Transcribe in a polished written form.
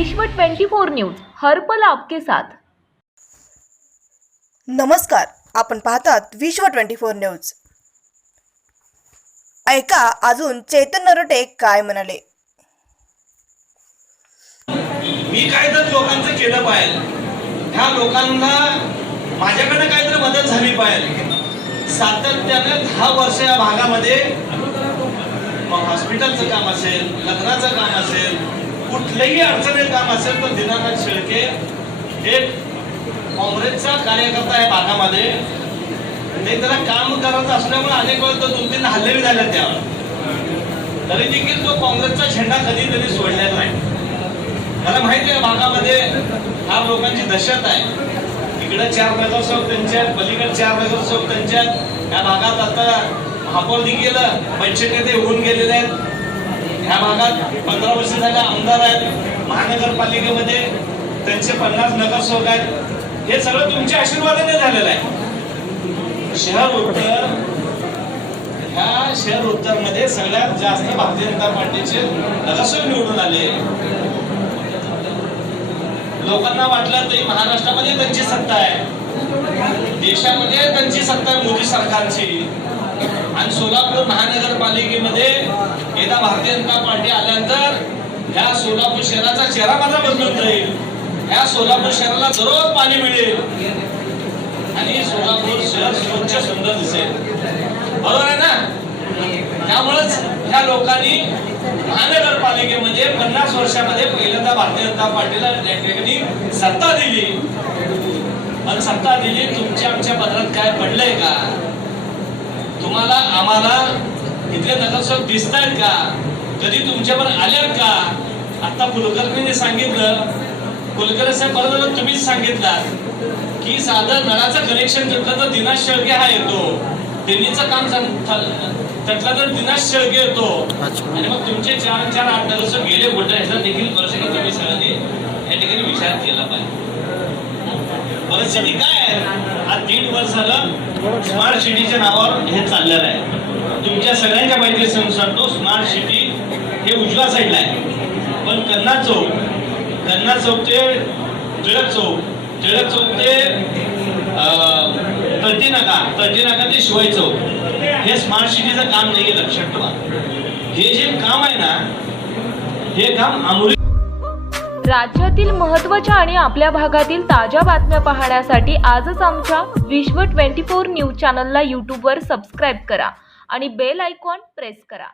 विश्व 24 न्यूज हर पल आपके साथ। नमस्कार, आपण पाहतात विश्व 24 न्यूज। ऐका अजून चैतन्य नरोटे काय म्हणाले। मी काय तर लोकांचं केलं पाहिजे, ह्या लोकांना माझ्याकडे काहीतरी मदत झाली पाहिजे। सातत्याने 10 वर्ष या भागामध्ये हॉस्पिटलचं काम असेल, लग्नाचं काम असेल, कुठलंही अडचणीचं काम असेल तर दीनानाथ शेळके एक काँग्रेसचा कार्यकर्ता आहे भागामध्ये, ते त्याला काम करत असल्यामुळे अनेक वेळा 2-3 हल्ले झाले त्यावर, तरी देखील तो काँग्रेसचा झेंडा कधी तरी सोडलेला नाही। मला माहिती आहे भागामध्ये फार लोकांची दहशत आहे। इकडे 4 नगरसेवक त्यांच्या, पलीकडे 4 नगरसेवक त्यांच्या, या भागात आता महापौर देखील पंचायत नेते होऊन गेलेले आहेत। ह्या भागात 15 वर्ष झाले आमदार आहेत। महानगरपालिकेमध्ये त्यांचे 50 नगरसेवक आहेत। हे सगळं तुमच्या आशीर्वादाने झालेलं आहे। शहर उत्तर, ह्या शहर उत्तर मध्ये सगळ्यात जास्त भारतीय जनता पार्टीचे नगरसेवक निवडून आले। लोकांना वाटलं तरी महाराष्ट्रामध्ये त्यांची सत्ता आहे, देशामध्ये त्यांची सत्ता आहे मोदी सरकारची, आणि सोलापूर महानगरपालिकेमध्ये एकदा भारतीय जनता पार्टी आल्यानंतर ह्या सोलापूर शहराचा चेहरा मात्र बदलून जाईल। ह्या सोलापूर शहराला दररोज पाणी मिळेल आणि सोलापूर शहर स्वच्छ सुंदर दिसेल, बरोबर आहे ना? त्यामुळेच ह्या लोकांनी महानगरपालिकेमध्ये 50 वर्षामध्ये पहिल्यांदा भारतीय जनता पार्टीला या ठिकाणी सत्ता दिली। पण सत्ता दिली, तुमच्या आमच्या पदरात काय पडलंय का? तुम्हाला आम्हाला इथले नगरसेवक दिसत आहेत का? कधी तुमच्यावर आल्यात का? आता कुलकर्णीने सांगितलं, कुलकर्णी साहेब बरोबर तुम्हीच सांगितलं की साधं नळाचं कनेक्शन घेतलं तर दिनाश शेळके हा येतो, दिल्लीचं काम त्यातला तर दिनाश शेळके येतो, आणि मग तुमचे 4-8 नगरसेवक गेले कुठे ह्याचा देखील तुम्ही सगळ्यांनी या ठिकाणी विचार केला पाहिजे। परिस्थिती काय आहे? आज 3 वर्ष झालं स्मार्ट सिटीच्या नावावर हे चाललेलं आहे। तुमच्या सगळ्यांच्या माहिती सांगतो, स्मार्ट सिटी हे उजव्या साईडला आहे, पण कन्ना चौक ते टिळक चौक ते तळटी नाका ते शिवाई चौक हे स्मार्ट सिटीचं काम नाही, लक्षात ठेवा। हे जे काम आहे ना, हे काम आमुरी राज्यातील महत्त्वाच्या आणि आपल्या भागातील ताज्या बातम्या पाहण्यासाठी आजच आमच्या विश्व 24 न्यूज चॅनलला यूट्यूबवर सबस्क्राईब करा आणि बेल आयकॉन प्रेस करा।